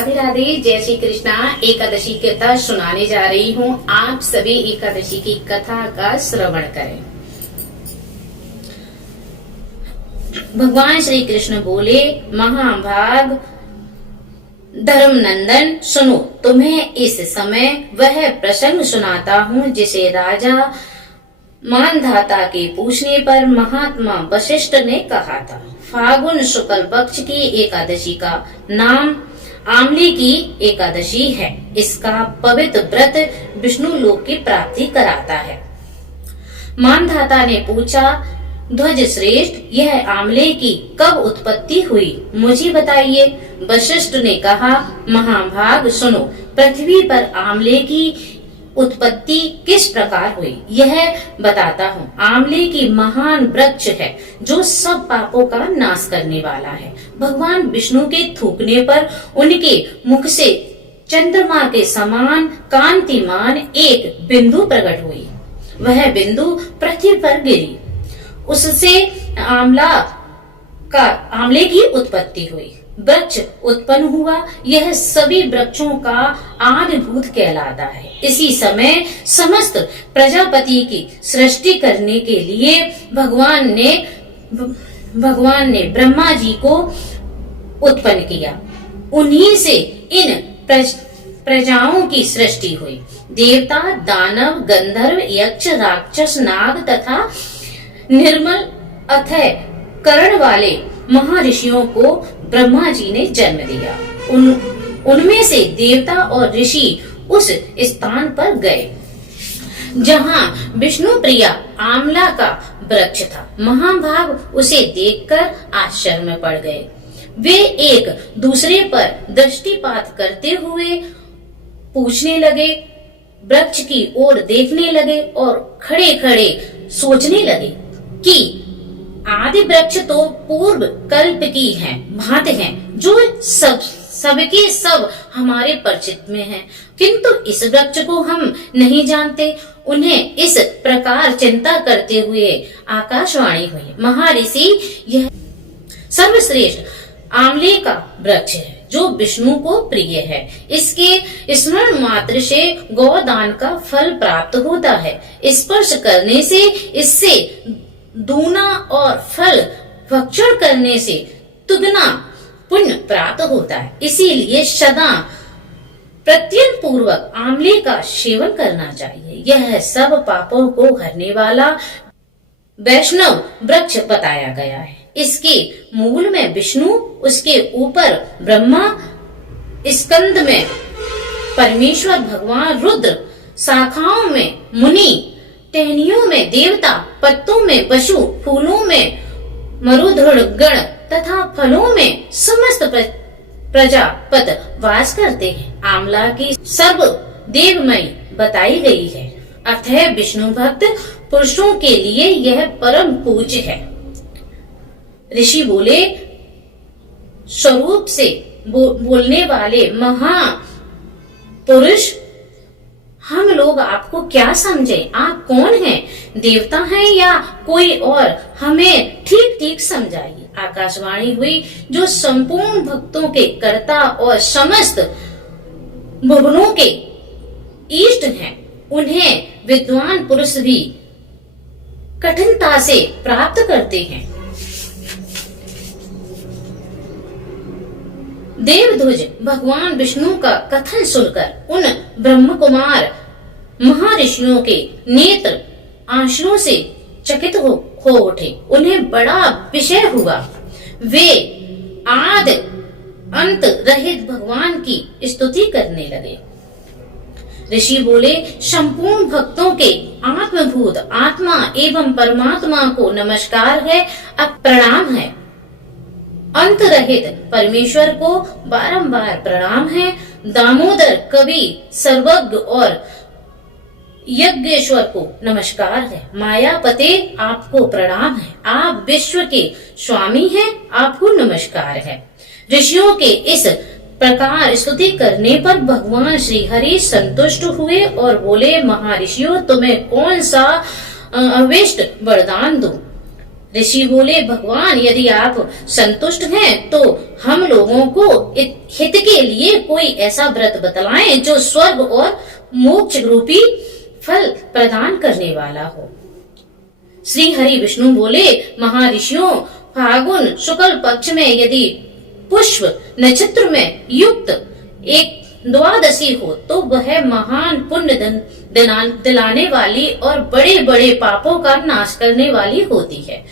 राधे राधे, जय श्री कृष्णा। एकादशी की कथा सुनाने जा रही हूँ। आप सभी एकादशी की कथा का श्रवण करें। भगवान श्री कृष्ण बोले, महाभाग धर्म नंदन, सुनो, तुम्हें इस समय वह प्रसंग सुनाता हूँ जिसे राजा मानधाता के पूछने पर महात्मा वशिष्ठ ने कहा था। फागुन शुक्ल पक्ष की एकादशी का नाम आमले की एकादशी है। इसका पवित्र व्रत विष्णु लोक की प्राप्ति कराता है। मानधाता ने पूछा, ध्वज श्रेष्ठ, यह आमले की कब उत्पत्ति हुई, मुझे बताइए। वशिष्ठ ने कहा, महाभाग सुनो, पृथ्वी पर आमले की उत्पत्ति किस प्रकार हुई यह बताता हूँ। आमले की महान वृक्ष है जो सब पापों का नाश करने वाला है। भगवान विष्णु के थूकने पर उनके मुख से चंद्रमा के समान कांतिमान एक बिंदु प्रकट हुई। वह बिंदु पृथ्वी पर गिरी। उससे आमले की उत्पत्ति हुई, वृक्ष उत्पन्न हुआ। यह सभी वृक्षों का आदिभूत कहलाता है। इसी समय समस्त प्रजापति की सृष्टि करने के लिए भगवान ने ब्रह्मा जी को उत्पन्न किया। उन्हीं से इन प्रजाओं की सृष्टि हुई। देवता, दानव, गंधर्व, यक्ष, राक्षस, नाग तथा निर्मल अथय करण वाले महर्षियों को ब्रह्मा जी ने जन्म दिया। उनमें से देवता और ऋषि उस स्थान पर गए जहाँ विष्णु प्रिया आमला का वृक्ष था। महाभाग उसे देखकर आश्चर्य में पड़ गए। वे एक दूसरे पर दृष्टिपात करते हुए पूछने लगे, वृक्ष की ओर देखने लगे और खड़े खड़े सोचने लगे कि आदि वृक्ष तो पूर्व कल्प की हैं, भांति हैं, जो सबके सब हमारे परिचित में हैं, किंतु इस वृक्ष को हम नहीं जानते। उन्हें इस प्रकार चिंता करते हुए आकाशवाणी हुई, महर्षि, यह सर्वश्रेष्ठ आमले का वृक्ष है जो विष्णु को प्रिय है। इसके स्मरण मात्र से गौदान का फल प्राप्त होता है। स्पर्श करने से इससे दूना और फल भक्षण करने से दुगना पुण्य प्राप्त होता है। इसीलिए सदा प्रत्यय पूर्वक आमले का सेवन करना चाहिए। यह सब पापों को हरने वाला वैष्णव वृक्ष बताया गया है। इसके मूल में विष्णु, उसके ऊपर ब्रह्मा, स्कंद में परमेश्वर भगवान रुद्र, शाखाओं में मुनि, टहनियों में देवता, पत्तों में पशु, फूलों में मरुधुड़ गण तथा फलों में समस्त प्रजापति वास करते हैं। आमला की सर्व देवमयी बताई गई है। अतः विष्णु भक्त पुरुषों के लिए यह परम पूज्य है। ऋषि बोले, स्वरूप से बोलने वाले महापुरुष, हम लोग आपको क्या समझे, आप कौन हैं, देवता हैं या कोई और, हमें ठीक ठीक समझाइए। आकाशवाणी हुई, जो संपूर्ण भक्तों के कर्ता और समस्त भुवनों के इष्ट हैं, उन्हें विद्वान पुरुष भी कठिनता से प्राप्त करते हैं। देवध्वज भगवान विष्णु का कथन सुनकर उन ब्रह्म कुमार महर्षियों के नेत्र आंसुओं से चकित हो उठे। उन्हें बड़ा विषय हुआ। वे आदि अंत रहित भगवान की स्तुति करने लगे। ऋषि बोले, संपूर्ण भक्तों के आत्मभूत आत्मा एवं परमात्मा को नमस्कार है, अब प्रणाम है। अंत रहित परमेश्वर को बारंबार प्रणाम है। दामोदर, कवि, सर्वज्ञ और यज्ञेश्वर को नमस्कार है। मायापते, आपको प्रणाम है। आप विश्व के स्वामी हैं, आपको नमस्कार है। ऋषियों के इस प्रकार स्तुति करने पर भगवान श्री हरि संतुष्ट हुए और बोले, महर्षियों, तुम्हें कौन सा अविष्ट वरदान दूं। ऋषि बोले, भगवान यदि आप संतुष्ट हैं तो हम लोगों को हित के लिए कोई ऐसा व्रत बतलाएं जो स्वर्ग और मोक्ष रूपी फल प्रदान करने वाला हो। श्री हरि विष्णु बोले, महर्षियों, फागुन शुक्ल पक्ष में यदि पुष्प नक्षत्र में युक्त एक द्वादशी हो तो वह महान पुण्य दिलाने वाली और बड़े बड़े पापों का नाश करने वाली होती है।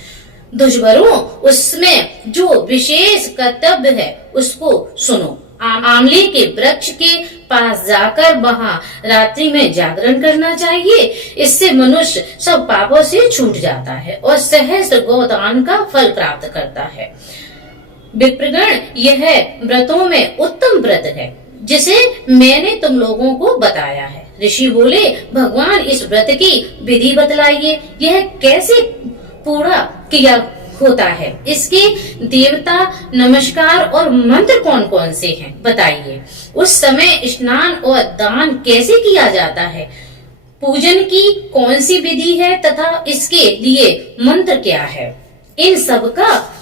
दुष्वरों, उसमें जो विशेष कर्तव्य है उसको सुनो। आमले के वृक्ष के पास जाकर वहां रात्रि में जागरण करना चाहिए। इससे मनुष्य सब पापों से छूट जाता है और सहस्त्र गोदान का फल प्राप्त करता है। विप्रगण, यह व्रतों में उत्तम व्रत है जिसे मैंने तुम लोगों को बताया है। ऋषि बोले, भगवान इस व्रत की विधि बतलाइए, यह कैसे पूरा किया होता है, इसके देवता नमस्कार और मंत्र कौन कौन से हैं बताइए। उस समय स्नान और दान कैसे किया जाता है, पूजन की कौन सी विधि है तथा इसके लिए मंत्र क्या है, इन सब का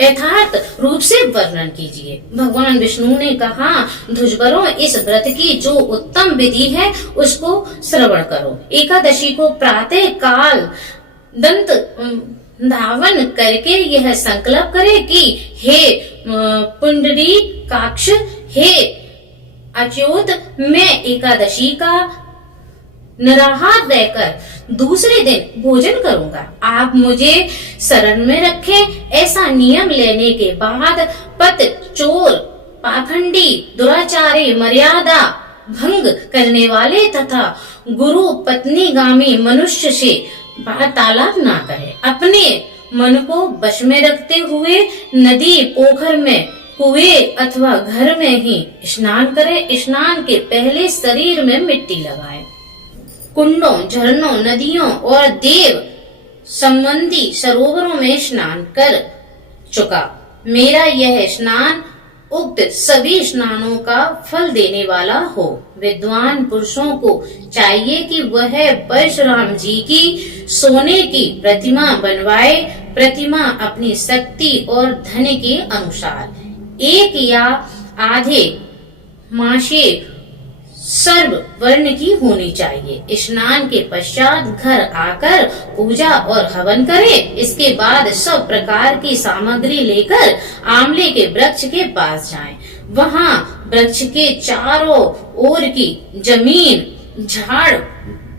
यथार्थ रूप से वर्णन कीजिए। भगवान विष्णु ने कहा, धुजबरों, इस व्रत की जो उत्तम विधि है उसको श्रवण करो। एकादशी को प्रातः काल दंत धावन करके यह संकल्प करे कि हे पुंडरी काक्ष, हे अच्युत, मैं एकादशी का निराहार रहकर दूसरे दिन भोजन करूंगा। आप मुझे शरण में रखें। ऐसा नियम लेने के बाद पत चोर, पाखंडी, दुराचारी, मर्यादा भंग करने वाले तथा गुरु पत्नीगामी मनुष्य से वार्तालाप ना करे। अपने मन को वश में रखते हुए नदी, पोखर में, कुएं अथवा घर में ही स्नान करे। स्नान के पहले शरीर में मिट्टी लगाए। कुंडों, झरनों, नदियों और देव संबंधी सरोवरों में स्नान कर चुका। मेरा यह स्नान उक्त सभी स्नानों का फल देने वाला हो। विद्वान पुरुषों को चाहिए कि वह परशुराम जी की सोने की प्रतिमा बनवाए। प्रतिमा अपनी शक्ति और धन के अनुसार एक या आधे मासे सर्व वर्ण की होनी चाहिए। स्नान के पश्चात घर आकर पूजा और हवन करें। इसके बाद सब प्रकार की सामग्री लेकर आंवले के वृक्ष के पास जाएं। वहां वृक्ष के चारों ओर की जमीन झाड़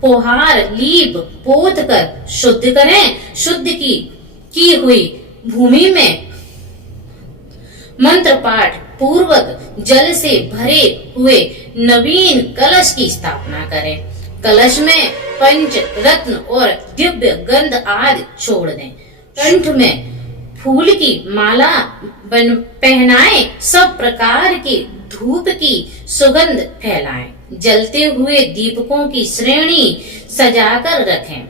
पोहार लीप पोत कर शुद्ध करें। शुद्ध की हुई भूमि में मंत्र पाठ पूर्वक जल से भरे हुए नवीन कलश की स्थापना करें। कलश में पंच रत्न और दिव्य गंध आदि छोड़ दें। कंठ में फूल की माला पहनाएं। सब प्रकार की धूप की सुगंध फैलाएं। जलते हुए दीपकों की श्रेणी सजाकर रखें।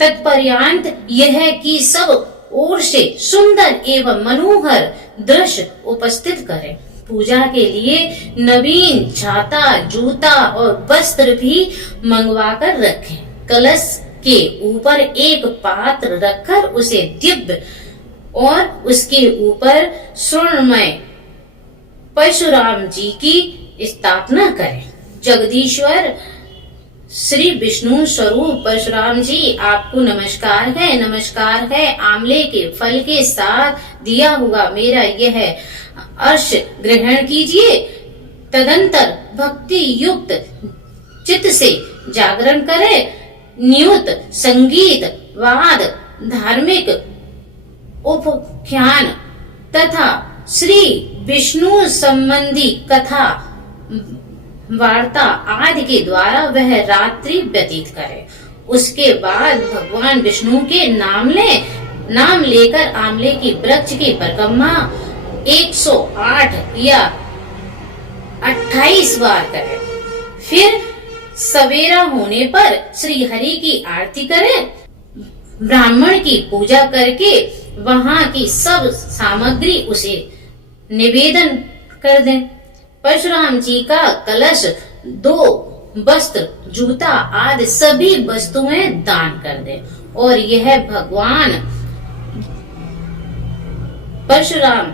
तत्पर्यांत यह कि सब ओर से सुंदर एवं मनोहर दृश्य उपस्थित करें। पूजा के लिए नवीन छाता, जूता और वस्त्र भी मंगवाकर रखें। कलश के ऊपर एक पात्र रखकर उसे दिव्य और उसके ऊपर स्वर्णमय परशुराम जी की स्थापना करें। जगदीश्वर श्री विष्णु स्वरूप परशुराम जी, आपको नमस्कार है, नमस्कार है। आंवले के फल के साथ दिया हुआ मेरा यह अर्श ग्रहण कीजिए। तदंतर भक्ति युक्त चित्त से जागरण करें। नियुत संगीत, वाद, धार्मिक उपाख्यान तथा श्री विष्णु संबंधी कथा वार्ता आदि के द्वारा वह रात्रि व्यतीत करे। उसके बाद भगवान विष्णु के नाम लेकर आंवले की वृक्ष की परिक्रमा 108 या 28 बार करे। फिर सवेरा होने पर श्री हरि की आरती करें। ब्राह्मण की पूजा करके वहां की सब सामग्री उसे निवेदन कर दें। परशुराम जी का कलश, 2 वस्त्र, जूता आदि सभी वस्तुएं दान कर दें और यह भगवान परशुराम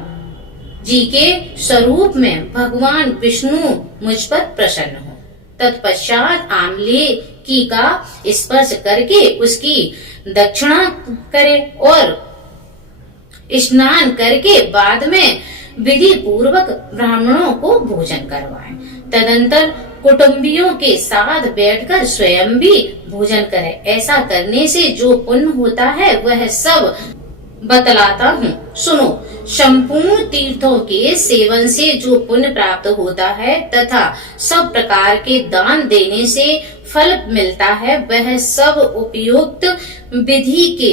जी के स्वरूप में भगवान विष्णु मुझ पर प्रसन्न हो। तत्पश्चात आमले की का स्पर्श करके उसकी दक्षिणा करे और स्नान करके बाद में विधि पूर्वक ब्राह्मणों को भोजन करवाएं। तदंतर कुटुंबियों के साथ बैठकर स्वयं भी भोजन करे। ऐसा करने से जो पुण्य होता है वह सब बतलाता हूँ, सुनो। संपूर्ण तीर्थों के सेवन से जो पुण्य प्राप्त होता है तथा सब प्रकार के दान देने से फल मिलता है वह सब उपयुक्त विधि के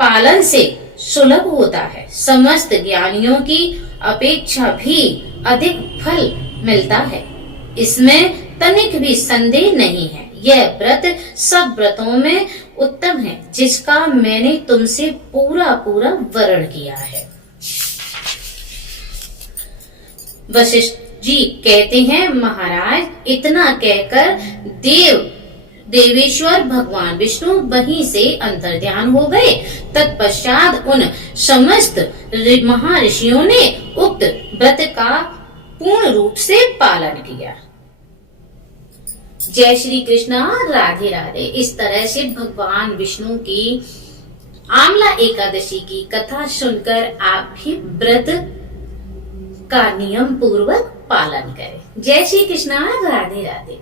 पालन से सुलभ होता है। समस्त ज्ञानियों की अपेक्षा भी अधिक फल मिलता है, इसमें तनिक भी संदेह नहीं है। यह व्रत सब व्रतों में उत्तम है, जिसका मैंने तुमसे पूरा पूरा वर्ण किया है। वशिष्ठ जी कहते हैं, महाराज इतना कहकर देवेश्वर भगवान विष्णु वहीं से अंतर्ध्यान हो गए। तत्पश्चात उन समस्त महर्षियों ने उक्त व्रत का पूर्ण रूप से पालन किया। जय श्री कृष्णा, राधे राधे। इस तरह से भगवान विष्णु की आमला एकादशी की कथा सुनकर आप भी व्रत का नियम पूर्वक पालन करें। जय श्री कृष्णा, राधे राधे।